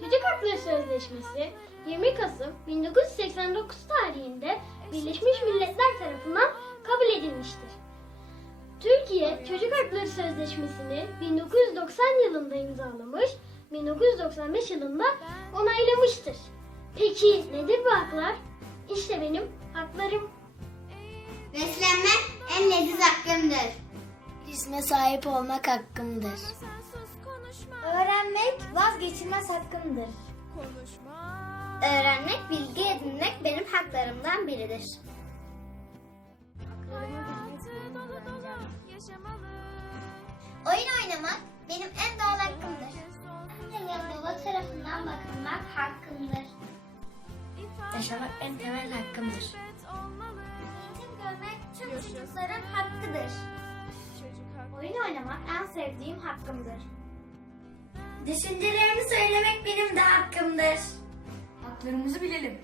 Çocuk Hakları Sözleşmesi 20 Kasım 1989 tarihinde Birleşmiş Milletler tarafından kabul edilmiştir. Türkiye Çocuk Hakları Sözleşmesi'ni 1990 yılında imzalamış, 1995 yılında onaylamıştır. Peki nedir bu haklar? İşte benim haklarım. Beslenmek en leziz hakkımdır. İsme sahip olmak hakkımdır. Öğrenmek vazgeçilmez hakkımdır. Öğrenmek, bilgi edinmek benim haklarımdan biridir. Oyun oynamak benim en doğal hakkımdır. Anne ve baba tarafından bakılmak hakkımdır. Yaşamak en temel hakkımdır. Eğitim görmek tüm çocukların hakkıdır. Oyun oynamak en sevdiğim hakkımdır. Düşüncelerimi söylemek benim de hakkımdır. Haklarımızı bilelim.